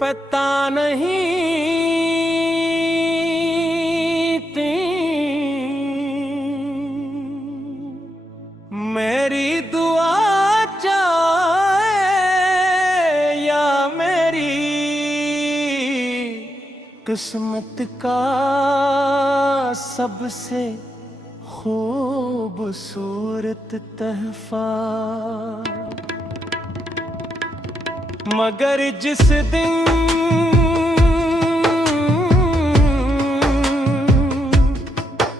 पता नहीं थी मेरी दुआ चाहे या मेरी किस्मत का सबसे खूबसूरत तहफा। मगर जिस दिन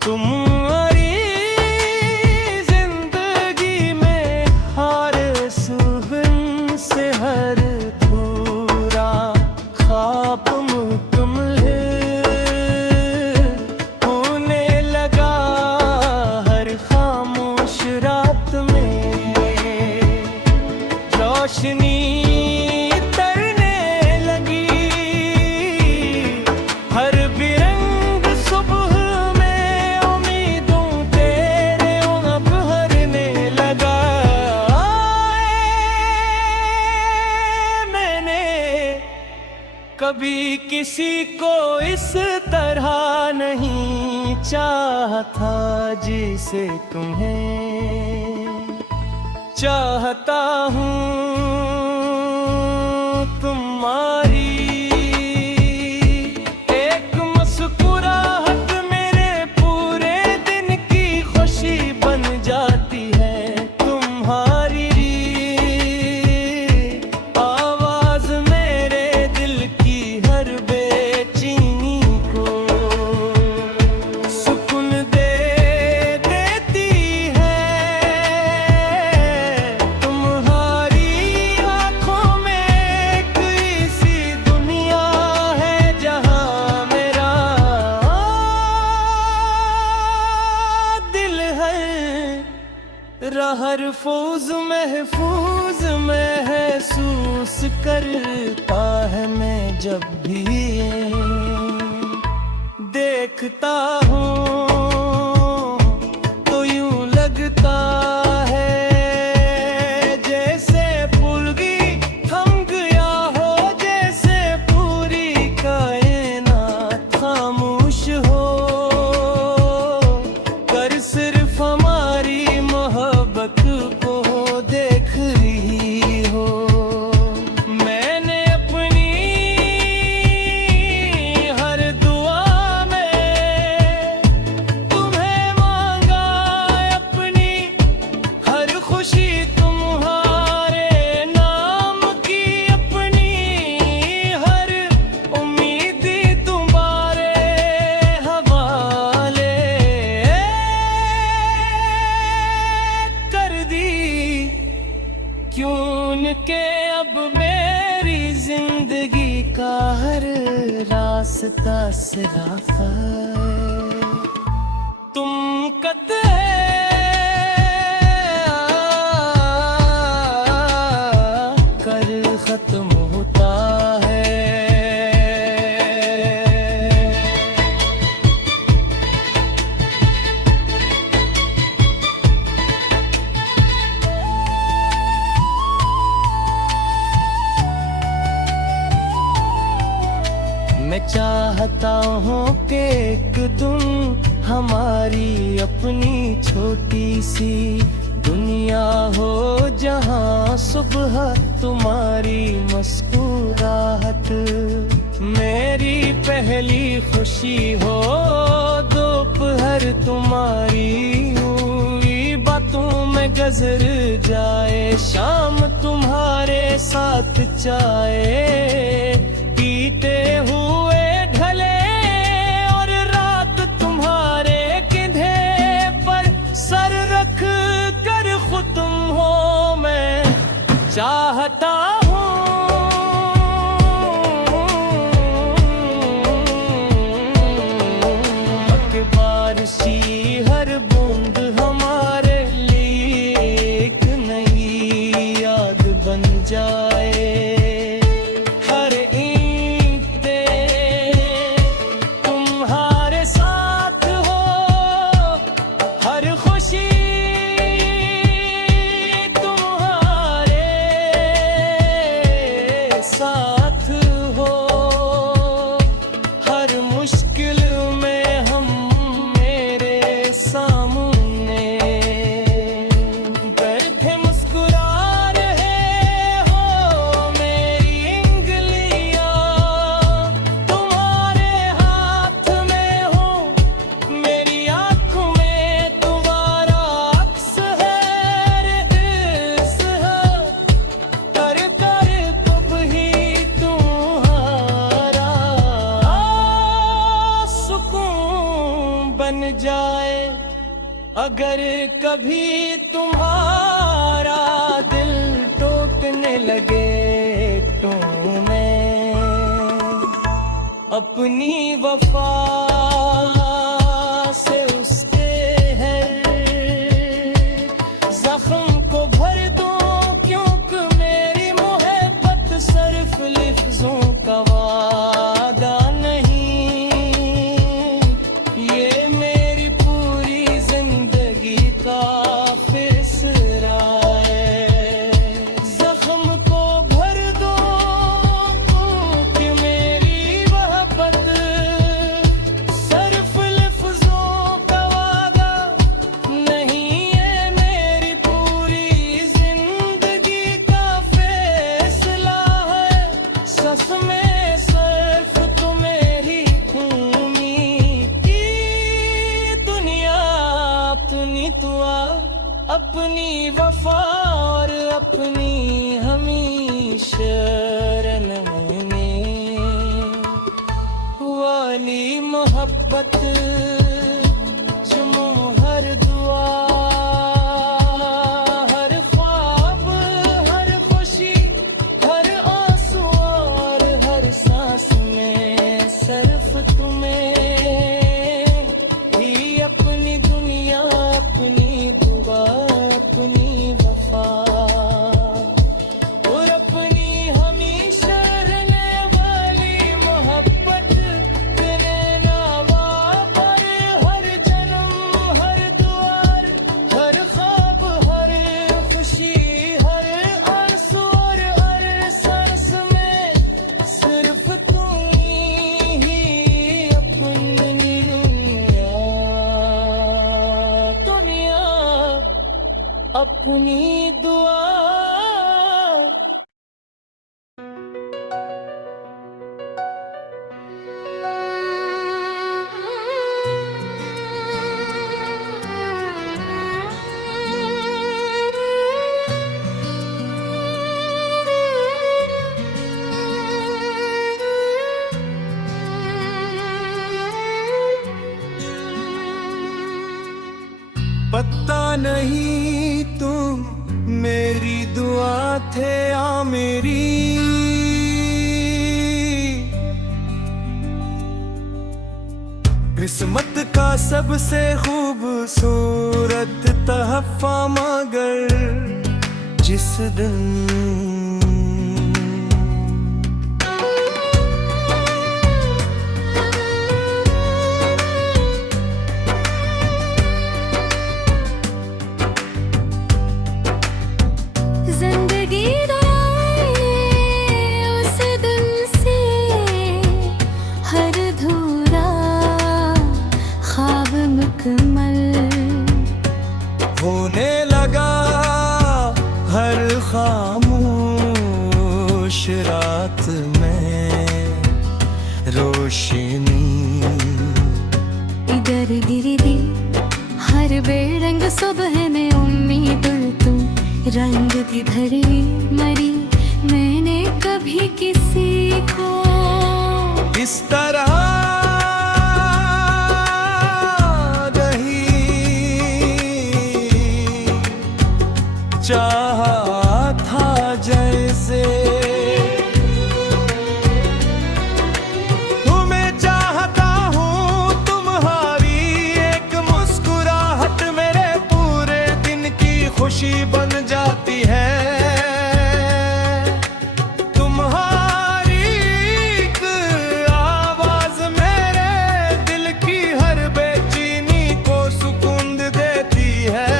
तुम्हारी जिंदगी में हर सुबह से हर पूरा ख्वाब मुकम्मल होने लगा, हर खामोश रात में रोशनी कभी किसी को इस तरह नहीं चाहा था जिसे तुम्हें चाहता हूँ। तुम्हारी एक मुस्कुराहट मेरे पूरे दिन की खुशी बन जाती है। तुम्हारी आवाज मेरे दिल की हर बेचैनी को सुकून दे देती है। तुम्हारी आंखों में एक ऐसी दुनिया है जहां मेरा दिल है। हर फौज महफूज महसूस करता है मैं जब भी देखता हूँ, तो यूं लगता है जैसे पुलगी थम गया हो, जैसे पूरी कायनात खामोश हो कर सिर्फ हमारी मोहब्बत को देख रही हो। मैंने अपनी हर दुआ में तुम्हें मांगा, अपनी हर खुशी तुम्हारे नाम की, अपनी हर उम्मीद तुम्हारे हवाले कर दी। क्यों के अब मेरी जिंदगी का हर रास्ता सिर्फ तुम कत कर खत्म होता है। मैं चाहता हूँ कि एक दिन हमारी अपनी छोटी सी दुनिया हो, जहाँ सुबह तुम्हारी मुस्कुराहट मेरी पहली खुशी हो, दोपहर तुम्हारी हुई बातों में गुजर जाए, शाम तुम्हारे साथ चाय पीते हुए ढले, और रात तुम्हारे कंधे पर सर रख कर खुद तुम हो मैं चाहता हूँ। बारिशी हर बूंद हमारे लिए एक नई याद बन जाए, हर ईंटे तुम्हारे साथ हो, हर खुशी तुम्हारे साथ हो। अगर कभी तुम्हारा दिल टूटने लगे तो मैं अपनी वफा से उसके हर जख्म को भर दूं, क्योंकि मेरी मोहब्बत सिर्फ लफ्जों का वादा नहीं, ये मेरी पूरी जिंदगी का फैसला है। जख्म को भर दो कि मेरी मोहब्बत सिर्फ लफ्जों का वादा नहीं, ये मेरी पूरी जिंदगी का फैसला है। सच में सिर्फ तुम मेरी खूनी की दुनिया, अपनी दुआ, अपनी वफा और अपनी हमेशा रहने वाली मोहब्बत। चुमो हर दुआ, हर ख्वाब, हर खुशी, हर आंसू और हर सांस में सिर्फ तुम्हें ही अपनी दुनिया, अपनी दुआ, अपनी वफा और अपनी हमेशा रहने वाली मोहब्बत। तेरे नामा पर हर जन्म, हर द्वार, हर ख्वाब, हर खुशी, हर आंसू और हर सांस में सिर्फ तुम ही अपनी दुनिया, दुनिया अपनी दुआ। पता नहीं तुम मेरी दुआ थे या मेरी किस्मत का सबसे खूबसूरत तहफा, मगर जिस दिन जिंदगी दाए उस दिन से हर धूरा ख्वाब मुकम्मल होने लगा हर खामोश रात में रोशनी। इधर गिरी दी हर बेरंग सुबह में उम्मीद तू रंग की धरी मरी मैंने कभी किसी को इस तरह नहीं चाहा था, जैसे तुम्हें चाहता हूँ। तुम्हारी एक मुस्कुराहट मेरे पूरे दिन की खुशी बन जाती है। तुम्हारी एक आवाज मेरे दिल की हर बेचैनी को सुकून देती है।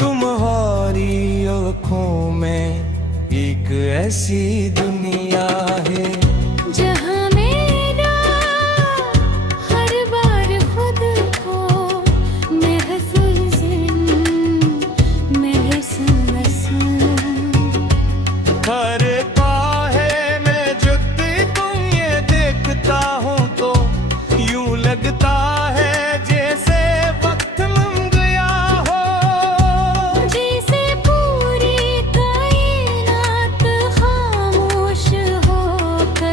तुम्हारी आँखों में एक ऐसी दुनिया है जहाँ मेरा हर बार खुद को महसूस करता है। मैं जब भी तुम ये देखता हूँ तो यूं लगता है जैसे वक्त लम गया हो, जैसे पूरी कायनात खामोश हो कर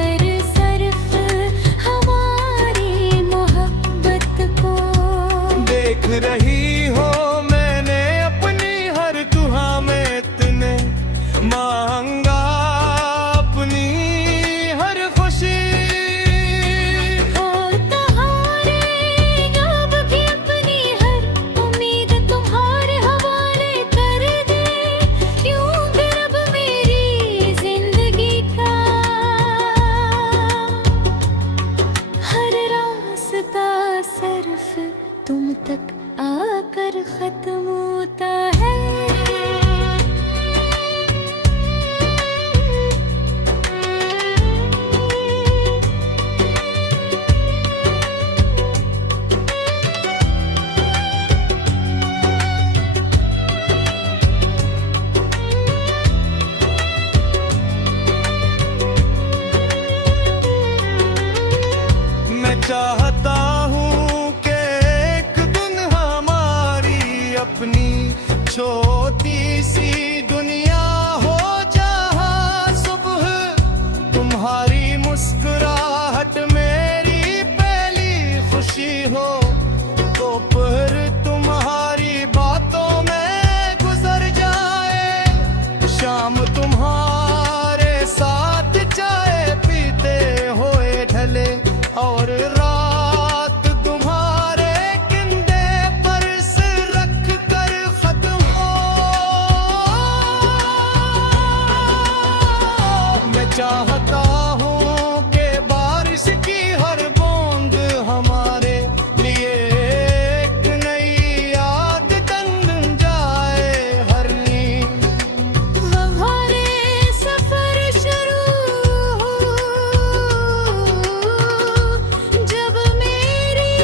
शाम तुम्हारे साथ चाय पीते हुए ढले और रात तुम्हारे कंधे पर सिर रख कर खत्म हो। मैं चाहता हूँ कि बारिश की हर बूंद हमारे लिए एक नई याद बन जाए। हर नींद हमारे सफर शुरू जब मेरी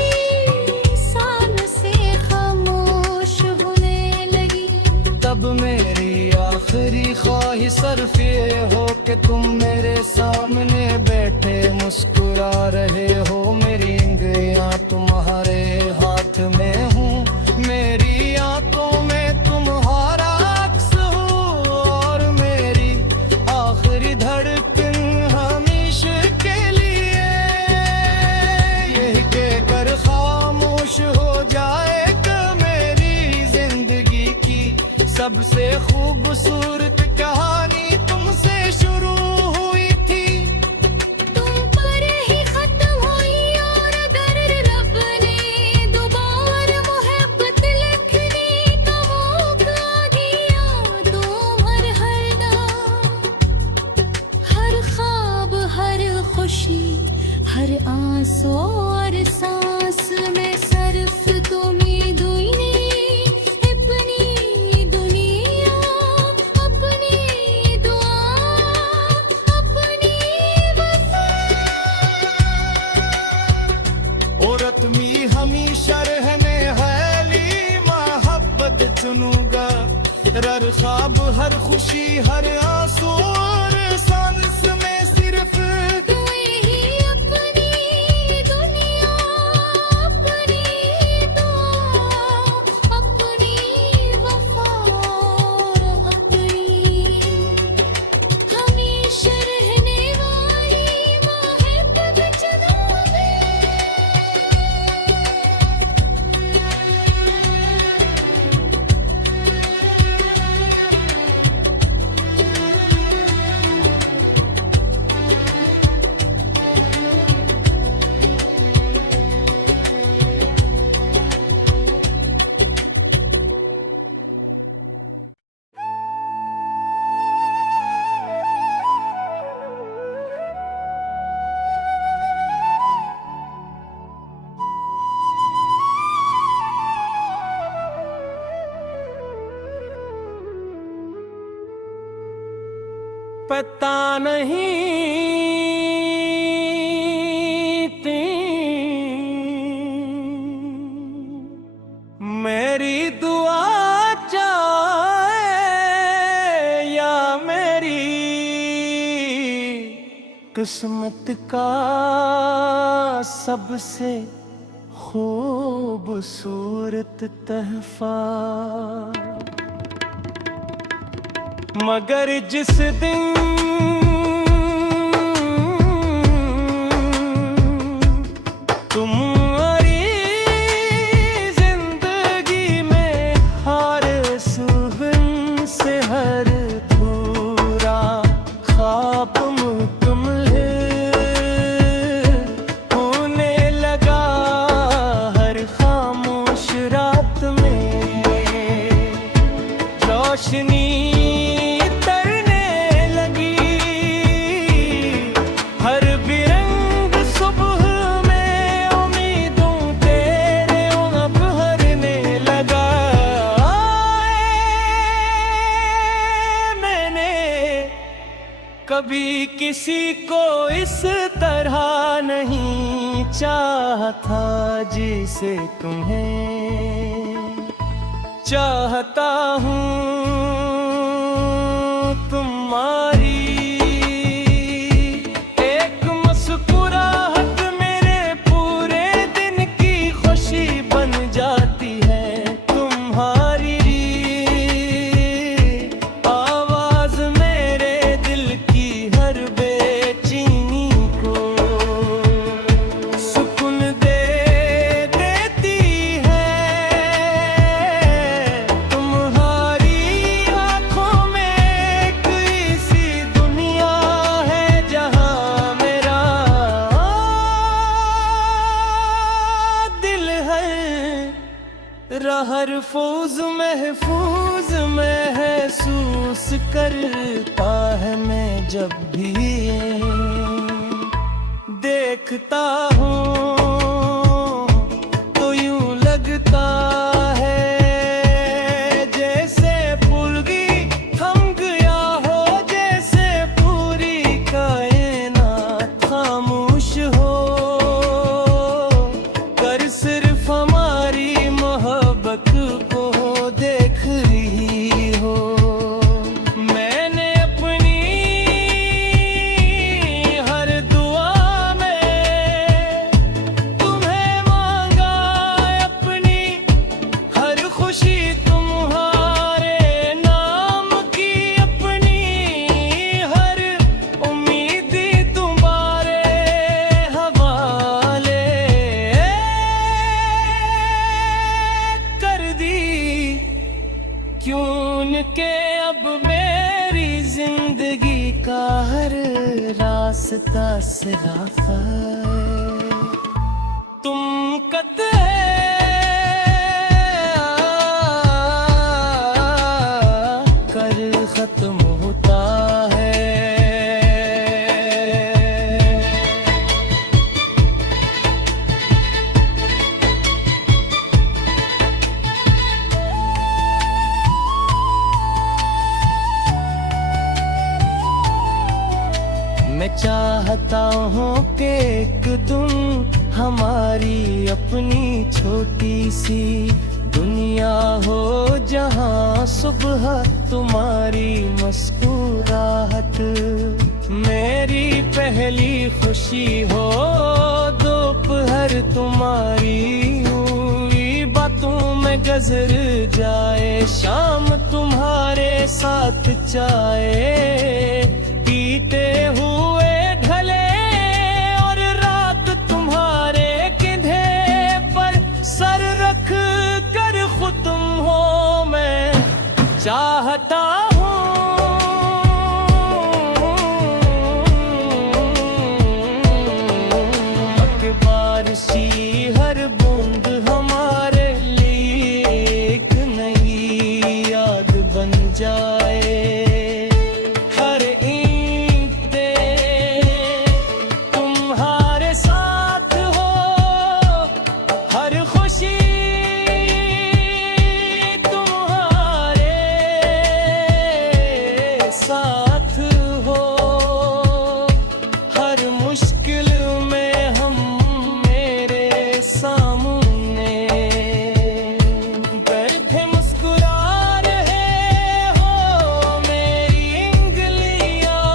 सांसें खामोश होने लगी, तब मेरी आखिरी ख्वाहिश सिर्फ ये हो कि तुम मेरे सामने बैठे मुस्कुरा रहे हो। मेरी उंगलियां तुम्हारे हाथ में हूँ, मेरी आंखों में तुम्हारा अक्स हो और मेरी आखिरी धड़कन हमेशा के लिए यही कहकर खामोश हो जाएगा। मेरी जिंदगी की सबसे खूबसूरत कहानी तुमसे शुरू हुई थी। तुम पर ही खत्म हुई और अगर रब ने दोबारा मोहब्बत लिखने का मौका दिया तो हर ख्वाब, हर खुशी, हर आंसू और सांस में सिर्फ तुम ही दुनिया, अपनी दुनिया, अपनी दुआ, अपनी वफा। औरत में हमेशा रहने वाली मोहब्बत चुनूंगा। हर ख्वाब, हर खुशी, हर आंसू और सांस में सिर्फ तुम्हें ही अपनी दुनिया, अपनी दुआ, अपनी वफा और अपनी हमेशा रहने वाली मोहब्बत चुनूंगी। पता नहीं मेरी दुआ चाहे या मेरी किस्मत का सबसे खूबसूरत तहफा। मगर जिस दिन तुम्हारी जिंदगी में हर सुबह से हर पूरा ख्वाब मुकम्मल होने लगा। हर खामोश रात में रोशनी कभी किसी को इस तरह नहीं चाहता जिसे तुम्हें चाहता हूँ। तुम्हारी एक मुस्कुराहट मेरे पूरे दिन की खुशी बन जाती है। तुम्हारी आवाज मेरे दिल की हर बेचैनी को सुकून दे देती है। तुम्हारी आंखों में महफूज महफूज महसूस करता है मैं जब भी देखता हूँ तो यूं लगता है जैसे पुलगी थम गया हो, जैसे पूरी कायनात खामोश हो कर सिर्फ हमारी मोहब्बत को देख रही हो। मैंने अपनी हर दुआ में तुम्हें मांगा, अपनी हर खुशी तुम्हारे नाम की, अपनी हर उम्मीद तुम्हारे हवाले कर दी। क्यों के अब मेरी जिंदगी का हर रास्ता सिराफ तुम कत कर खत्म होता है। मैं चाहता हूँ कि एक दिन हमारी अपनी छोटी सी दुनिया हो, जहाँ सुबह तुम्हारी मुस्कुराहट मेरी पहली खुशी हो, दोपहर तुम्हारी हुई बातों में गुजर जाए, शाम तुम्हारे साथ चाहे पीते हुए ढले और रात तुम्हारे कंधे पर सर रख कर खुद तुम हो। मैं चाहता हूँ कि बारिशी हर बूंद हमारे लिए एक नई याद बन जाए। साथ हो हर मुश्किल में हम मेरे सामने बैठे मुस्कुरा रहे हो, मेरी उंगलियां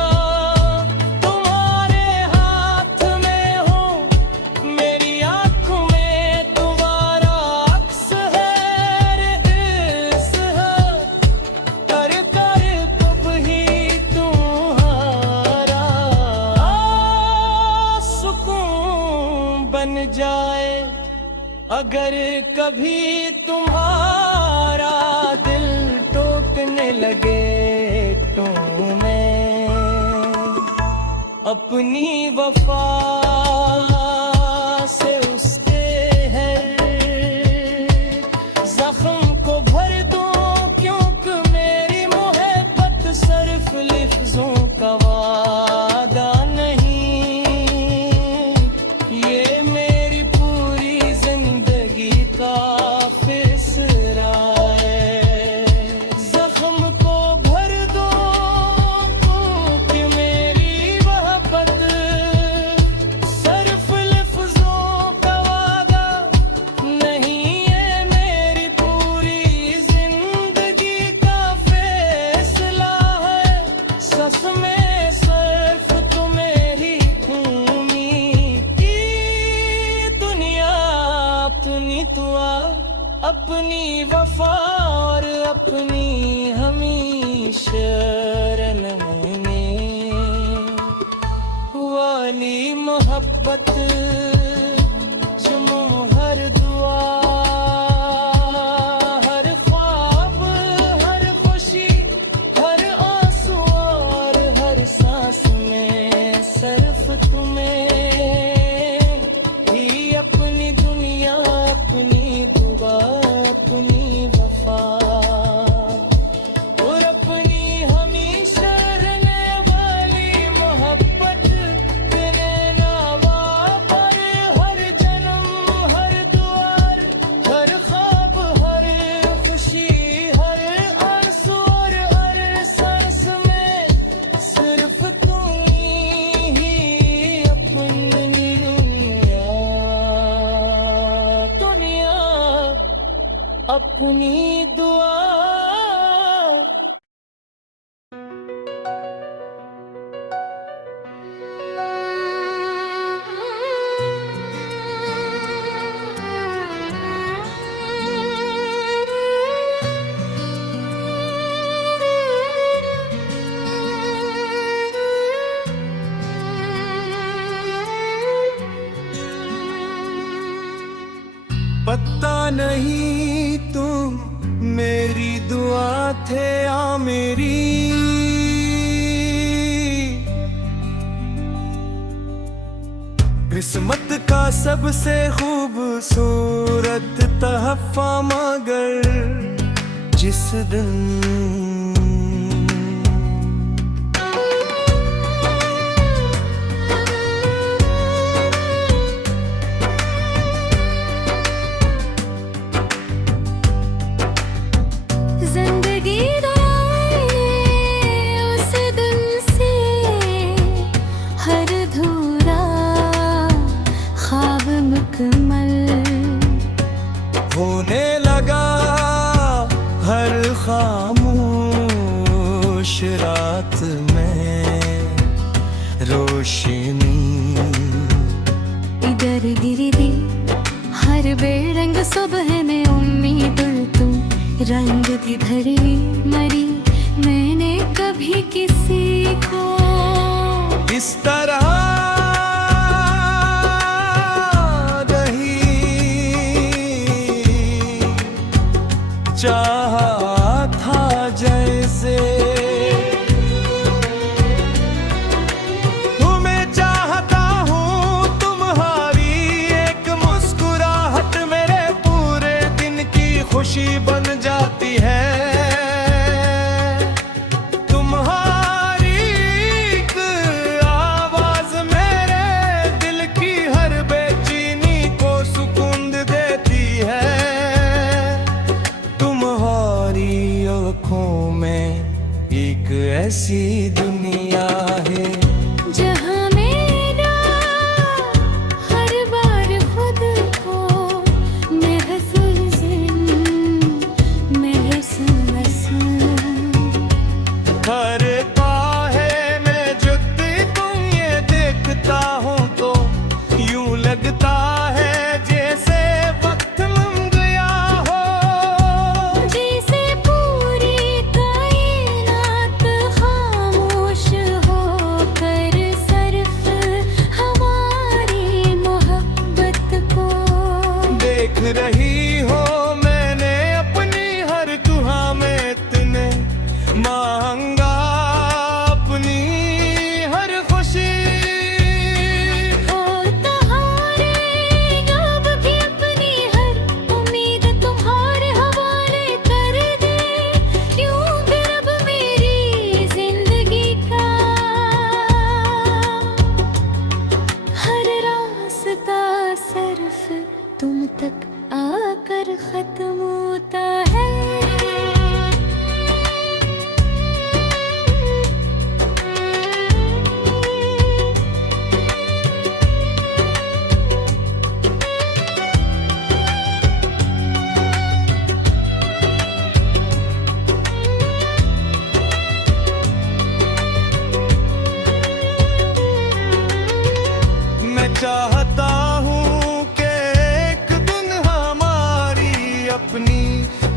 तुम्हारे हाथ में हो, मेरी आंखों में तुम्हारा अक्स है, इस है कर कर कब ही तुम्हारा सुकून बन जाए। अगर कभी तुम्हारा दिल टूटने लगे तो मैं अपनी वफा से उसके हर जख्म को भर दूं, क्योंकि मेरी मोहब्बत सिर्फ लफ्जों का वादा नहीं, ये मेरी पूरी जिंदगी का फैसला है। जख्म को भर दो क्योंकि मेरी मोहब्बत सिर्फ लफ्जों का वादा नहीं, ये मेरी पूरी जिंदगी का फैसला है। सच में सिर्फ तुम्हारी खूनी की दुनिया अपनी दुआ, अपनी वफा और अपनी हमेशा रहने वाली मोहब्बत चुमो हर दुआ, हर ख्वाब, हर खुशी, हर आंसू और हर सांस में सिर्फ तुम्हें ही अपनी दुनिया, अपनी दुआ, अपनी वफा अपनी दुआ। पता नहीं तुम मेरी दुआ थे या मेरी किस्मत का सबसे खूबसूरत तहफा, मगर जिस दिन जिंदगी रोए उस दिन से हर धूरा ख्वाब मुकम्मल होने लगा हर खामोश रात में रोशनी। इधर गिरी दी हर बेरंग सुबह में उम्मीदुल तू रंग दी धरी मरी मैंने कभी किसी को इस तरह नहीं चाहा था जैसे तुम्हें चाहता हूँ। तुम्हारी एक मुस्कुराहट मेरे पूरे दिन की खुशी बन जाती है। तुम्हारी एक आवाज मेरे दिल की हर बेचैनी को सुकून देती है। तुम्हारी आँखों में एक ऐसी दुनिया है जहाँ मेरा हर बार खुद को हर काहे में जब तुम ये देखता हूँ तो यूं लगता है जैसे वक्त लम गया हो। जैसे पूरी कायनात खामोश होकर सिर्फ हमारी मोहब्बत को देख रही हो मैंने अपनी हर दुआ में इतने मांगा अपनी हर खुशी। और तुम्हारे अब भी अपनी हर उम्मीद तुम्हारे हवाले कर दे। यूं फिर अब मेरी जिंदगी का हर रास्ता सिर्फ तुम तक आकर खत्म होता है। मैं चाहता हूँ कि एक दिन हमारी अपनी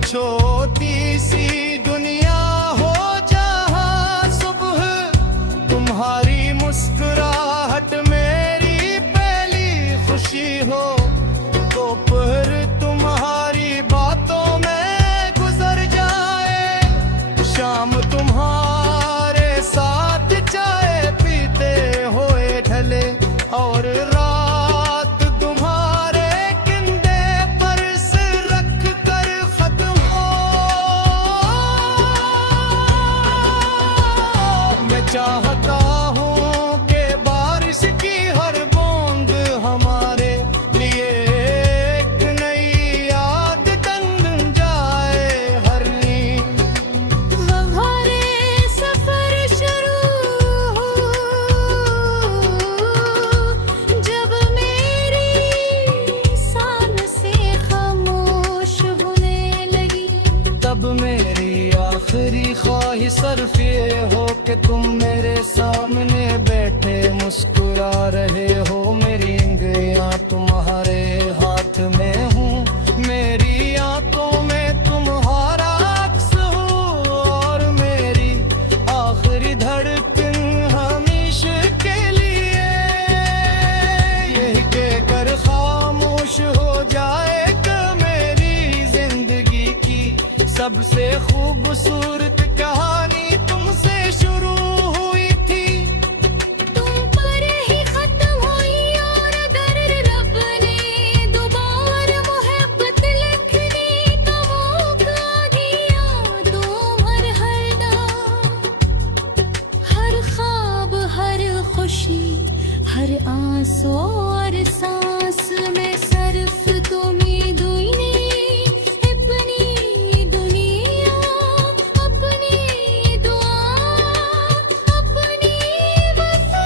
छोटी सी दुनिया हो जहाँ सुबह तुम्हारी मुस्कुराहट मेरी पहली खुशी हो। दोपहर तुम्हारी बातों में गुजर जाए, शाम तुम्हारे साथ चाय पीते हुए ढले और रात तुम्हारे कंधे पर सिर रख कर खत्म हो। मैं चाहता हूँ कि बारिश की हर बूंद हमारे लिए एक नई याद बन जाए। हर नींद हमारे सफर शुरू जब मेरी सांसें खामोश होने लगी। सामने बैठे मुस्कुरा रहे हो, मेरी उंगलियां तुम्हारे हाथ में हूँ, मेरी आंखों में तुम्हारा अक्स हो, और मेरी आखिरी धड़कन हमेशा के लिए यही कहकर खामोश हो जाएगा मेरी जिंदगी की सबसे खूबसूरत कहानी तुमसे शुरू हुई थी। तुम पर ही खत्म हुई और अगर रब ने दोबारा मोहब्बत लिखने का मौका दिया तो हर ख्वाब, हर खुशी, हर आंसू और सांस में सिर्फ तुम ही अपनी दुनिया, अपनी दुआ, अपनी वफा।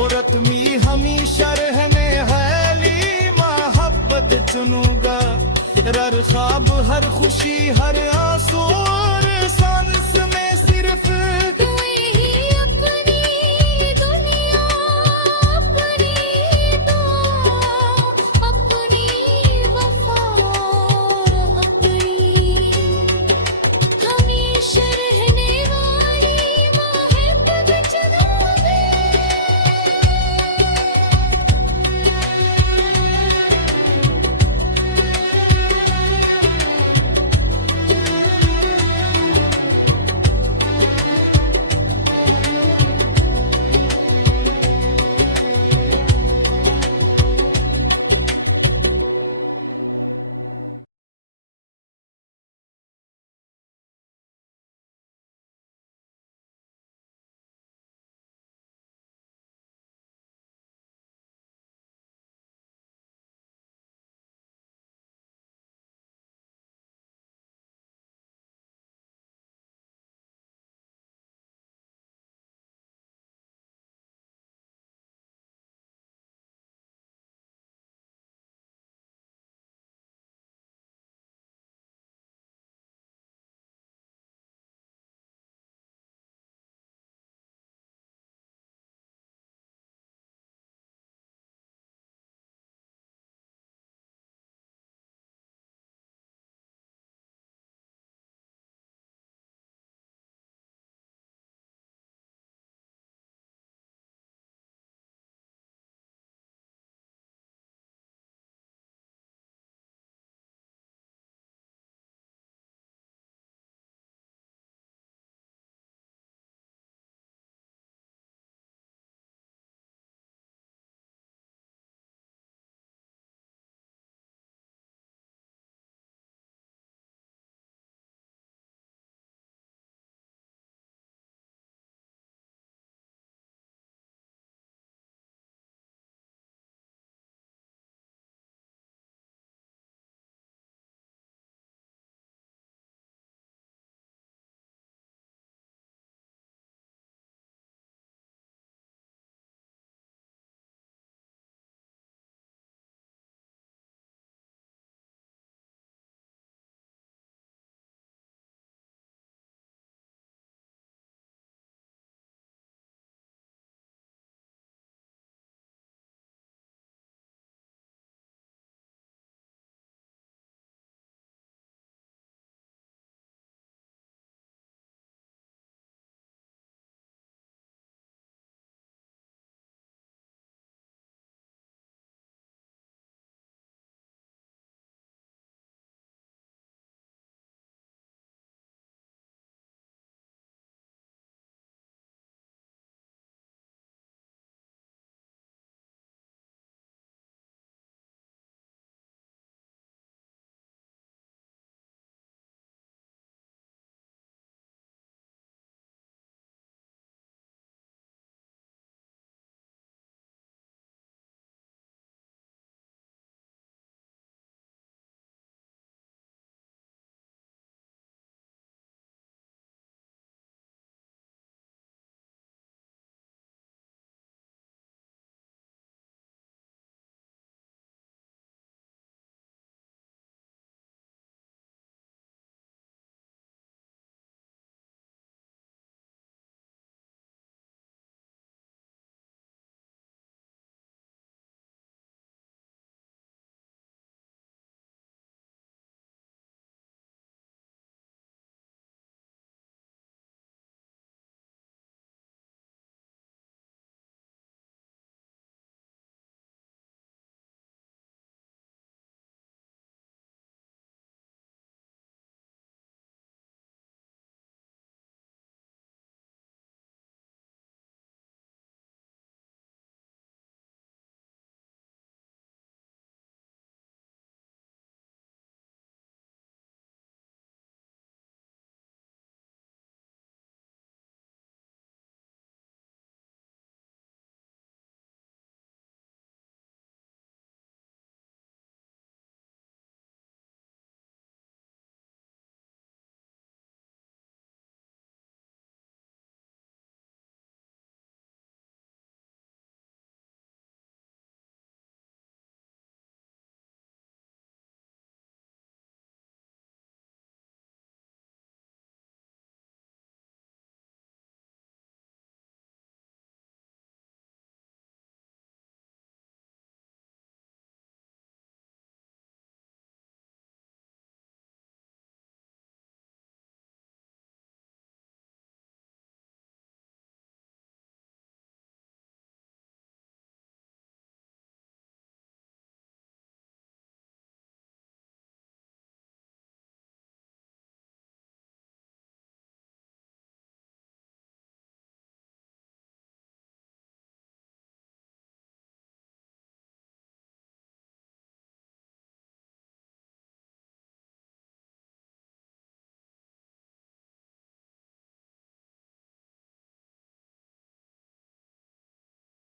औरत में हमेशा रहने वाली मोहब्बत चुनूंगा, हर ख्वाब, हर खुशी, हर आंसू और